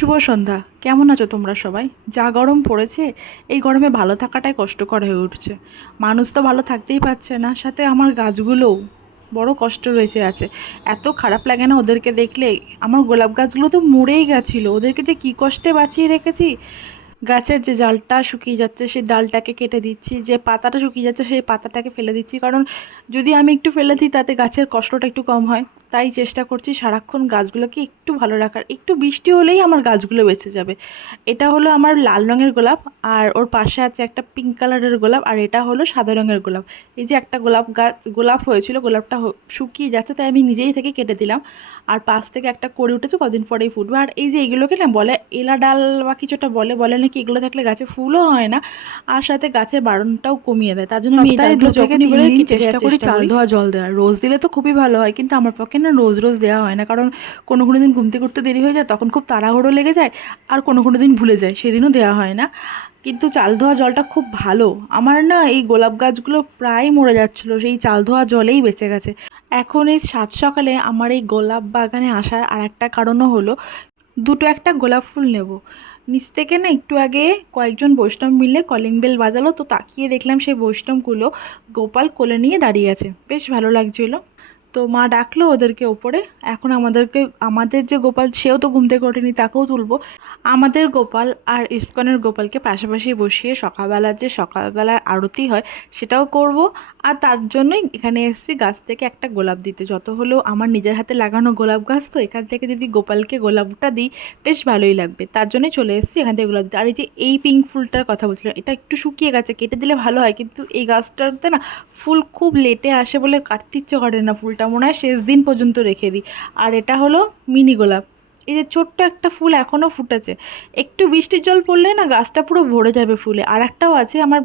শুভ সন্ধ্যা। কেমন আছো তোমরা সবাই? যা গরম পড়েছে, এই গরমে ভালো থাকাটাই কষ্টকর হয়ে উঠছে। মানুষ তো ভালো থাকতেই পারছে না, সাথে আমার গাছগুলোও বড় কষ্ট রয়েছে আছে। এত খারাপ লাগে না ওদেরকে দেখলে? আমার গোলাপ গাছগুলো তো মরেই গেছিল, ওদেরকে যে কী কষ্টে বাঁচিয়ে রেখেছি? গাছের যে ডালটা শুকিয়ে যাচ্ছে, সেই ডালটাকে কেটে দিচ্ছি, যে পাতাটা শুকিয়ে যাচ্ছে, সেই পাতাটাকে ফেলে দিচ্ছি। কারণ যদি আমি একটু ফেলে দিই, তাতে গাছের কষ্টটা একটু কম হয়। তাই চেষ্টা করছি সারাক্ষণ গাছগুলোকে একটু ভালো রাখার। একটু বৃষ্টি হলেই আমার গাছগুলো বেঁচে যাবে। এটা হলো আমার লাল রঙের গোলাপ আর ওর পাশে আছে একটা পিঙ্ক কালারের গোলাপ আর এটা হলো সাদা রঙের গোলাপ। এই যে একটা গোলাপ গাছ গোলাপ হয়েছিল গোলাপটা শুকিয়ে যাচ্ছে তাই আমি নিজেই থেকে কেটে দিলাম। আর পাশ থেকে একটা করে উঠেছে কদিন পরেই ফুটবে। আর এই যে এগুলোকে না বলে এলা ডাল বা কিছুটা বলে বলে নাকি এগুলো থাকলে গাছে ফুলও হয় না আর সাথে গাছের বারণটাও কমিয়ে দেয়। তার জন্য আমি চেষ্টা করি। চাল ধোয়া জল দেওয়া। রোজ দিলে তো খুবই ভালো হয় কিন্তু আমার পক্ষে না রোজ রোজ দেওয়া হয় না। কারণ কোনো কোনো দিন ঘুমতে করতে দেরি হয়ে যায়, তখন খুব তাড়াহুড়ো লেগে যায় আর কোনো কোনো দিন ভুলে যায়, সেদিনও দেওয়া হয় না। কিন্তু চাল ধোয়া জলটা খুব ভালো। আমার না এই গোলাপ গাছগুলো প্রায় মরে যাচ্ছিল, সেই চাল ধোয়া জলেই বেঁচে গেছে। এখন এই সাত সকালে আমার এই গোলাপ বাগানে আসার আর একটা কারণও হলো, দুটো একটা গোলাপ ফুল নেব। নিচ থেকে না একটু আগে কয়েকজন বৈষ্ণব মিলে কলিং বেল বাজালো, তো তাকিয়ে দেখলাম সেই বৈষ্ণবগুলো গোপাল কোলে নিয়ে দাঁড়িয়ে আছে। বেশ ভালো লাগছিল। তো মা ডাকলো ওদেরকে ওপরে। এখন আমাদেরকে, আমাদের যে গোপাল, সেও তো ঘুম থেকে ওঠেনি, তাকেও তুলবো। আমাদের গোপাল আর ইস্কনের গোপালকে পাশাপাশি বসিয়ে সকালবেলার যে সকালবেলার আরতি হয়, সেটাও করব। আর তার জন্যই এখানে এসেছি গাছ থেকে একটা গোলাপ দিতে। যত হলেও আমার নিজের হাতে লাগানো গোলাপ গাছ তো, এখান থেকে যদি গোপালকে গোলাপটা দিই, বেশ ভালোই লাগবে। তার জন্যই চলে এসেছি এখান থেকে গোলাপ আর এই যে এই পিঙ্ক ফুলটার কথা বলছিলাম, এটা একটু শুকিয়ে গেছে, কেটে দিলে ভালো হয়। কিন্তু এই গাছটাতে না ফুল খুব লেটে আসে বলে কাটতে ইচ্ছে করে না ফুলটা। মনে হয় শেষ দিন পর্যন্ত রেখে দিই। আর এটা হলো মিনি গোলাপ। এই যে ছোট্ট একটা ফুল এখনও ফুটেছে। একটু বৃষ্টির জল পড়লে না গাছটা পুরো ভরে যাবে ফুলে। আর একটাও আছে আমার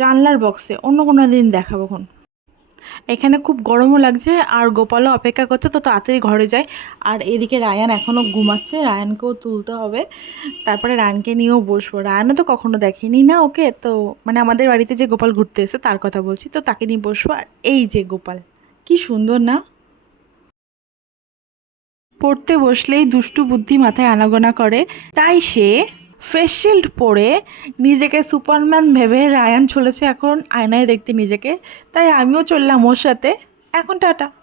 জানলার বক্সে। অন্য কোনো দিন দেখাবো এখন। এখানে খুব গরমও লাগছে আর গোপালও অপেক্ষা করছে, তো তাড়াতাড়ি ঘরে যায়। আর এদিকে রায়ান এখনও ঘুমাচ্ছে। রায়ানকেও তুলতে হবে। তারপরে রায়ানকে নিয়েও বসবো। রায়ানও তো কখনো দেখেনি না ওকে। তো মানে আমাদের বাড়িতে যে গোপাল ঘুরতে এসে তার কথা বলছি, তো তাকে নিয়ে বসবো। আর এই যে গোপাল। কি সুন্দর না? পড়তে বসলেই দুষ্টু বুদ্ধি মাথায় আনাগোনা করে। তাই সে ফেস শিল্ড পরে নিজেকে সুপারম্যান ভেবে রায়ান চলেছে এখন আয়নায় দেখতে নিজেকে। তাই আমিও চললাম ওর সাথে। এখন টাটা।